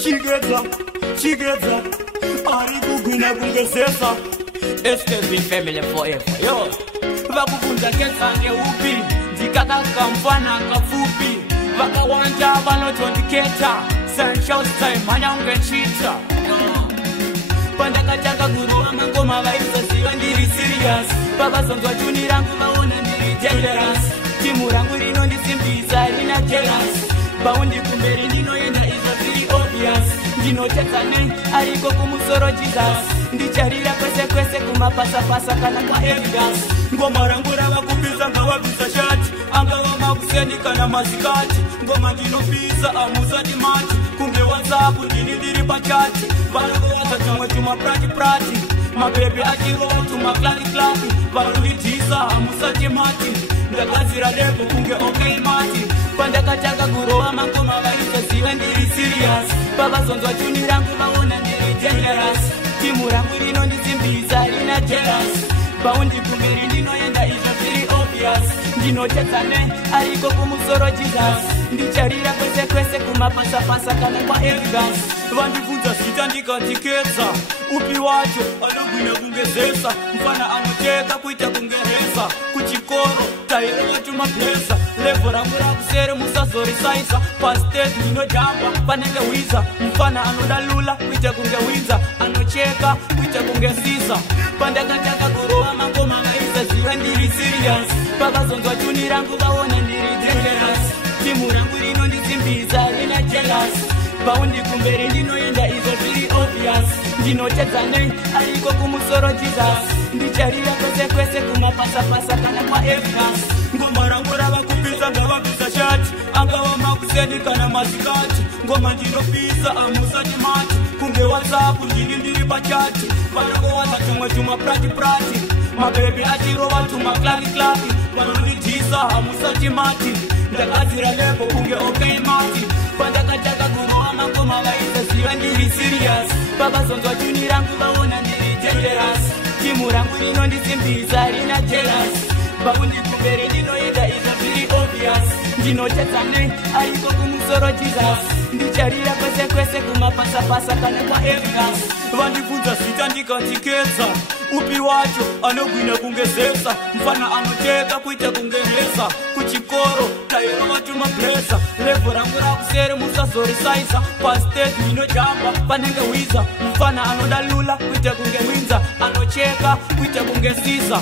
Chigeza, arikugwina kungezesa. SKB family forever, yo. Vakuvunza kesa ngeupi, ndikakaka mfana kafupi. Vakawanja vanotondiketa, sunshine time manya ungechita. Pandakataka guruwa mangoma vaisasiva ndiri serious. Pavazonzwa tuni rangu vaona ndiri dangerous. Timu rangu rinondisimbisa rina jealous. Baundi kumberi ndinoenda izvo zviri obvious. Ndinotedzane ariko kumusoro Jesus. Ndicharira kwese kwese kumapasapasa kana kwa evidence. Ngoma rangu rava kupisa ngavabvisa shati. Angava makuseni kana mazikati. Ngoma ndinopisa amusati mati. Kunge WhatsApp ndini ndiri pachati. Varikuvaza tumwe tuma prati prati. Mabebi achirova tuma klari klari. Varundidhisa hamusati mati. Ndakazira levo kunge okay mati. Pandakataka kurova mangoma vaisaziva ndiri serious. Pavazonzwa tuni rangu vaona ndiri dangerous. Timu rangu rinondisimbisa rina jealous. Baundi kumberi ndinoenda izvo zviri obvious. Ndinotedzane ariko kumusoro Jesus. Ndicharira kwese kwese kumapasapasa kana kwa evidence. Vandibvunza zita ndikatiketsa. Upi wacho anogwina kungezesa. Mfana anocheka kuita kungeresa. Kuchikoro tairova tumablesa. Levo rangu rakusere musazorisaisa. Pastate ndinojamba panenge wiza. Mfana anodalula kuita kunge winza. Anocheka kuita kungesisa. Pandakataka kurova mangoma vaisaziva ndiri serious. Pavazonzwa tuni rangu vaona ndiri dangerous. Timu rangu rinondisimbisa rina jealous. Baundi kumberi ndinoenda izvo zviri obvious. Ndinotedzane ariko kumusoro Jesus. Ndicharira kwese kwese kumapasapasa kana kwa evidence. Ngoma rangu rava kupisa ngavabvisa shati. Angava makuseni kana mazikati. Ngoma ndinopisa amusati mati. Kunge WhatsApp ndini ndiri pachati. Varakovaza tumwe tuma prati prati. Mabebi achirova tuma klari klari. Vanondidhisa hamusati mati. Ndakazira levo kunge okay mati. Pandakataka kurova mangoma vaisaziva ndiri serious. Pavazonzwa tuni rangu vaona ndiri dangerous. Timu rangu rinondisimbisa rina jealous. Baundi kumberi ndinoenda izvo zviri obvious. Ndinotedzane ariko kumusoro Jesus. Ndicharira kwese kwese kumapasapasa kana kwa evidence. Vandibvunza zita ndikatiketsa. Upi wacho anogwina kungezesa. Mfana anocheka kuita kungeresa. Kuchikoro tairova tumablesa. Levo rangu rakusere musazorisaisa. Pastate ndinojamba panenge wiza. Mfana anodalula kuita kunge winza. Anocheka kuita kungesisa.